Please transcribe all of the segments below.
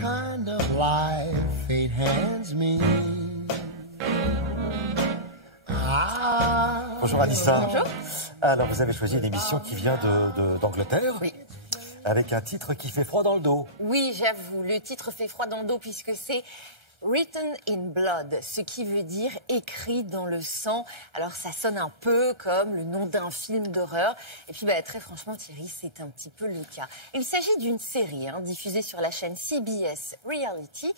Kind of life fate hands me. Bonjour Anissa. Bonjour. Alors vous avez choisi une émission qui vient d'Angleterre. Oui. Avec un titre qui fait froid dans le dos. Oui, j'avoue, le titre fait froid dans le dos puisque c'est Written in Blood, ce qui veut dire écrit dans le sang. Alors ça sonne un peu comme le nom d'un film d'horreur. Et puis très franchement Thierry, c'est un petit peu le cas. Il s'agit d'une série diffusée sur la chaîne CBS Reality.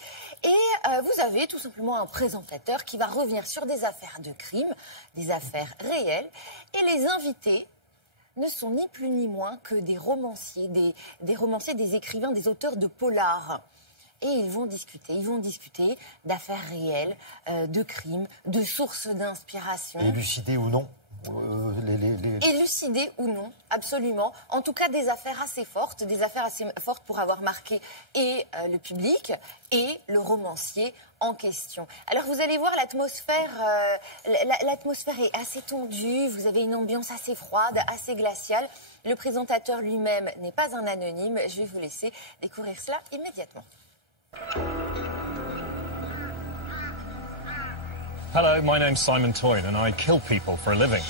Et vous avez tout simplement un présentateur qui va revenir sur des affaires de crime, des affaires réelles. Et les invités ne sont ni plus ni moins que des romanciers, des écrivains, des auteurs de polars. Et ils vont discuter d'affaires réelles, de crimes, de sources d'inspiration. Élucidés ou non Élucidés ou non, absolument. En tout cas, des affaires assez fortes pour avoir marqué et le public et le romancier en question. Alors, vous allez voir, l'atmosphère est assez tendue. Vous avez une ambiance assez froide, assez glaciale. Le présentateur lui-même n'est pas un anonyme. Je vais vous laisser découvrir cela immédiatement. Hello, my name's Simon Toyne and I kill people for a living.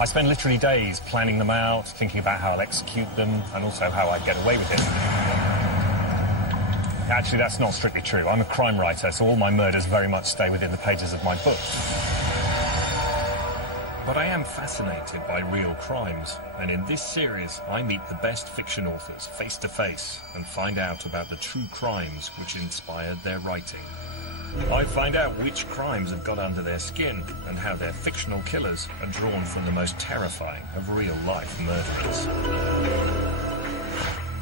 I spend literally days planning them out, thinking about how I'll execute them and also how I'd get away with it. Actually, that's not strictly true. I'm a crime writer, so all my murders very much stay within the pages of my book. But I am fascinated by real crimes, and in this series I meet the best fiction authors face to face and find out about the true crimes which inspired their writing. I find out which crimes have got under their skin and how their fictional killers are drawn from the most terrifying of real-life murderers.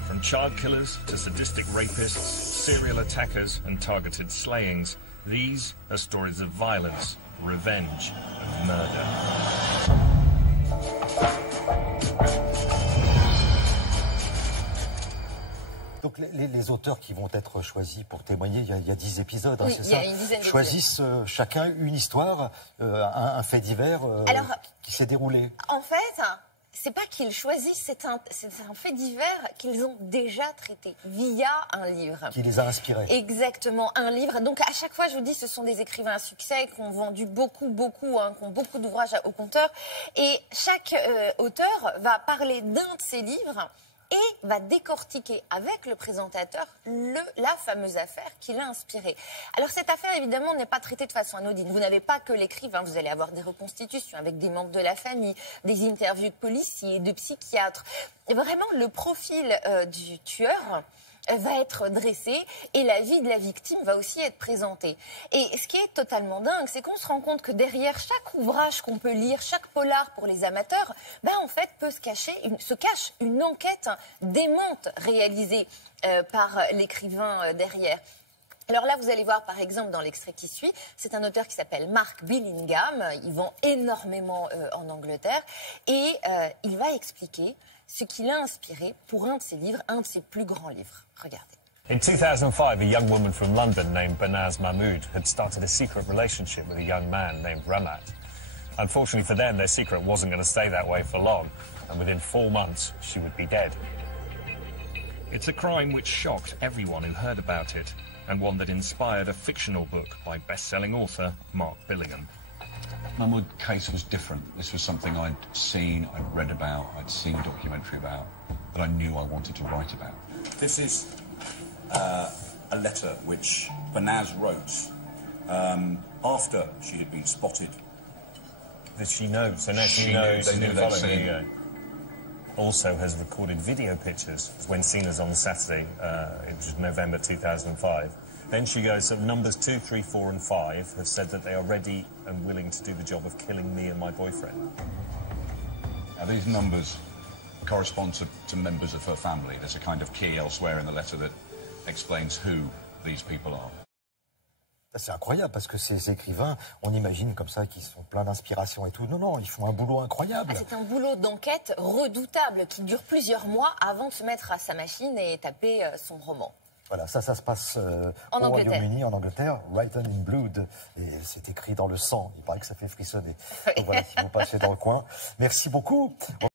From child killers to sadistic rapists, serial attackers and targeted slayings, these are stories of violence, revenge and murder. Donc les auteurs qui vont être choisis pour témoigner, il y a 10 épisodes, oui, c'est ça, choisissent chacun une histoire, un fait divers qui s'est déroulé. En fait, c'est pas qu'ils choisissent, c'est un fait divers qu'ils ont déjà traité via un livre. Qui les a inspirés. Exactement, un livre. Donc à chaque fois, je vous dis, ce sont des écrivains à succès qui ont vendu beaucoup, qui ont beaucoup d'ouvrages au compteur. Et chaque auteur va parler d'un de ces livres et va décortiquer avec le présentateur la fameuse affaire qui l'a inspiré. Alors cette affaire, évidemment, n'est pas traitée de façon anodine. Vous n'avez pas que l'écrivain, vous allez avoir des reconstitutions avec des membres de la famille, des interviews de policiers, de psychiatres. Et vraiment, le profil du tueur va être dressé et la vie de la victime va aussi être présentée. Et ce qui est totalement dingue, c'est qu'on se rend compte que derrière chaque ouvrage qu'on peut lire, chaque polar pour les amateurs, en fait se cache une enquête démente réalisée par l'écrivain derrière. Alors là, vous allez voir, par exemple, dans l'extrait qui suit, c'est un auteur qui s'appelle Mark Billingham. Il vend énormément en Angleterre et il va expliquer ce qui l'a inspiré pour un de ses livres, un de ses plus grands livres. Regardez. In 2005, a young woman from London named Banaz Mahmood had started a secret relationship with a young man named Ramat. Unfortunately for them, their secret wasn't going to stay that way for long, and within 4 months, she would be dead. It's a crime which shocked everyone who heard about it, and one that inspired a fictional book by best-selling author Mark Billingham. Mahmood case was different. This was something I'd seen, I'd read about, I'd seen a documentary about, that I knew I wanted to write about. This is a letter which Banaz wrote after she had been spotted. That she knows, so now she knows she's been following her. Also has recorded video pictures when seen as on the Saturday, it was November 2005. Then she goes, so numbers 2, 3, 4 and 5 have said that they are ready and willing to do the job of killing me and my boyfriend. Now these numbers correspond to members of her family. There's a kind of key elsewhere in the letter that explains who these people are. C'est incroyable parce que ces écrivains, on imagine comme ça qu'ils sont pleins d'inspiration et tout. Non, non, ils font un boulot incroyable. C'est un boulot d'enquête redoutable qui dure plusieurs mois avant de se mettre à sa machine et taper son roman. Voilà, ça se passe au Royaume-Uni, en Angleterre, Written in Blood, et c'est écrit dans le sang. Il paraît que ça fait frissonner. Donc voilà, si vous passez dans le coin. Merci beaucoup.